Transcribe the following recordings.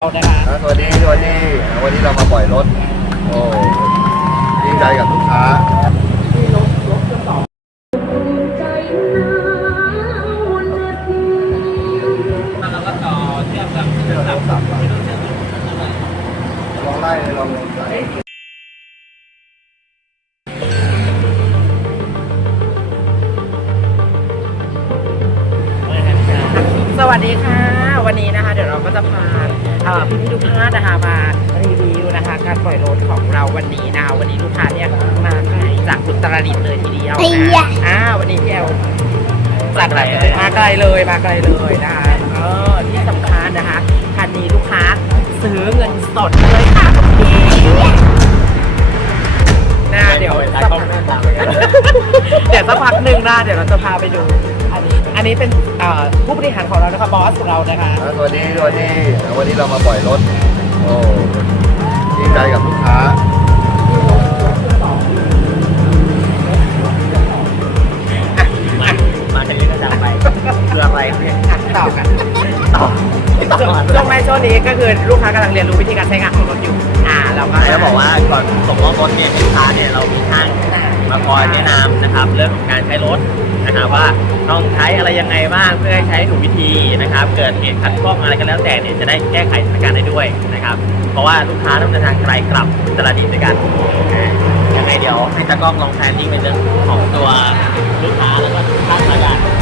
สวัสดีสวัสดีวันนี้เรามาปล่อยรถ โอ้ดีใจกับลูกค้าแล้วก็ต่อเชื่อมกับเชื่อมกับไม่ต้เชื่อมกับลองไล่เลยลองลงใจสวัสดีค่ะ วันนี้นะคะ เดี๋ยวเราก็จะพาเอ่อพี่พี่ๆทุกท่านนะคะมารีวิวนะคะ การปล่อยรถของเราวันนี้นะคะวันนี้ลูกค้าเนี่ยมาไกลจากอุตรดิตถ์เลยทีเดียวไอ้นะยะอ่าวันนี้พี่แอลจากไหนมาไกลเลยมาไกลเลยนะคะเออที่สำคัญนะคะคันนี้ลูกค้าซื้อเงินสดเลยค่ะคุณพี่นะเดี๋ยวสักพักเดี๋ยวสักพักหนึ่งนะเดี๋ยวเราจะพาไปดูอั นนี้อันนี้เป็นเอ่อผู้บริหารของเรานะคะบอสของเรานะคะ อ่าสวัสดีสวัสดีวันนี้เรามาปล่อยรถ โอ้ดีใจกับลูกค้า มามาทางนี้ก็จะไปคืออะไรเนี่ยอะต่อกันต่อช่วงไม่ช่วงนี้ก็คือลูกค้ากำลังเรียนรู้วิธีการใช้งานของรถอยู่ อ่าเราก็จะบอกว่าก่อนส่งมอบรถเนี่ยให้ลูกค้าเนี่ยเรามีช่าง มาคอยแนะนำนะครับ เรื่องของการใช้รถนะครับว่าต้องใช้อะไรยังไงบ้างเพื่อให้ใช้ถูกวิธีนะครับ เกิดเหตุขัดข้องอะไรก็แล้วแต่เนี่ยจะได้แก้ไขสถานการณ์ได้ด้วยนะครับ เพราะว่าลูกค้าต้องเดินทางไกลกลับอุตรดิตถ์ด้วยกันยังไงเดี๋ยวให้ตากล้องลองแพนที่เป็นเรื่องของตัวลูกค้าแล้วก็ทานละกัน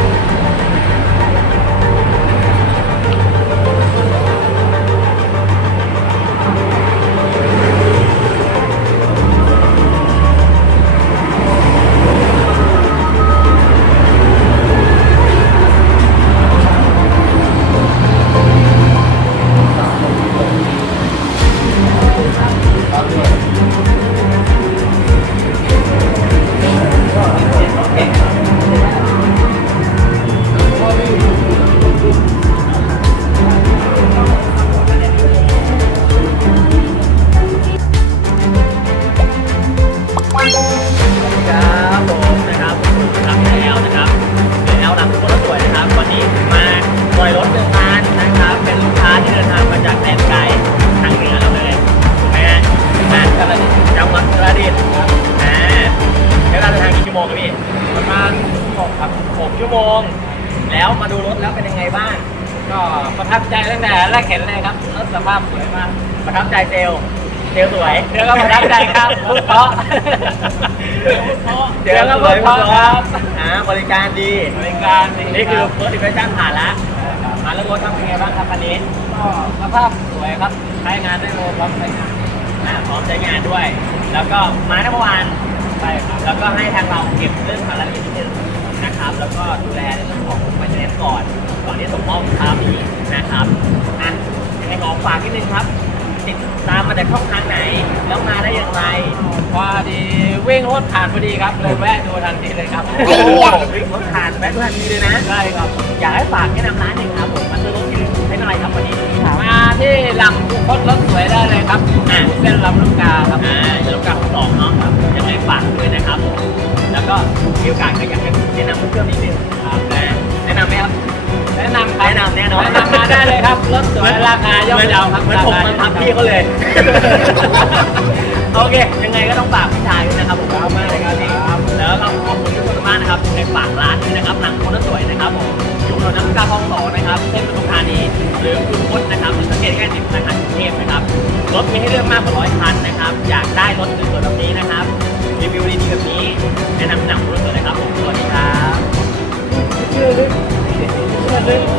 โมง แล้วมาดูรถแล้วเป็นยังไงบ้าง ก็ประทับใจตั้งแต่แรกเห็นเลยครับรถสภาพสวยมากประทับใจเซลล์เซลล์สวยเซลล์ก็ประทับใจครับพูดเพราะเดี๋ยวเราพูดเพราะครับอ่าบริการดีบริการดีนี่คือ first impression ผ่านแล้วมาแล้วรถทำเป็นไงบ้างครับคันนี้ก็สภาพสวยครับใช้งานได้เลยพร้อมใช้งานอ่าพร้อมใช้งานด้วย แล้วก็มาเมื่อวานใช่ครับแล้วก็ให้ทางเราเก็บเรื่องรายละเอียดนิดนึง นะครับ แล้วก็ดูแลในเรื่องของไฟแนนซ์ก่อนก่อนที่ส่งมอบลูกค้ามีนะครับอะยังไงขอฝากนิดนึงครับ ติดตามมาจากช่องทางไหน แล้วมาได้อย่างไร พอดีวิ่งรถผ่านพอดีครับเลยแวะดูทันทีเลยครับโอ้โห วิ่งรถผ่านแบ็คทันทีเลยนะใช่ครับอยากให้ฝากแนะนำร้านหนึ่งครับผมมาซื้อรถที่ใช้อะไรครับวันนี้ครับ มาที่ลำทุกคนรถสวยได้เลยครับอ่าเส้นลำลูกกาครับ อ่าจะต้องการสองเนาะครับยังไงฝากด้วยนะครับผมแล้ว ก็มีโอกาสก็อยากให้แนะนำเพื่อนๆนิดนึงครับนะแนะนำไหมครับ แนะนำครับแนะนำแน่นอน แนะนำมาได้เลยครับรถสวยราคาย่อมเยาครับเหมือนผมมาทับพี่เขาเลย โอเค ยังไงก็ต้องฝากพี่ชายด้วยนะครับผมขอบคุณมากเลยครับพี่ครับแล้วเราขอบคุณทุกคนมากนะครับในฝากร้านด้วยนะครับหนังคนสวยนะครับผมอยู่ถนนน้ำกาคลองสองนะครับเส้นปทุมธานีหรือคุณพจน์นะครับหรือสังเกตง่ายๆติดธนาคารกรุงเทพนะครับรถมีให้เลือกมากกว่าร้อยคันนะครับ อยากได้รถสวยๆแบบนี้นะครับรีวิวดีๆ นะำหนังรุ่นเลยครับผมสวัสดีครับ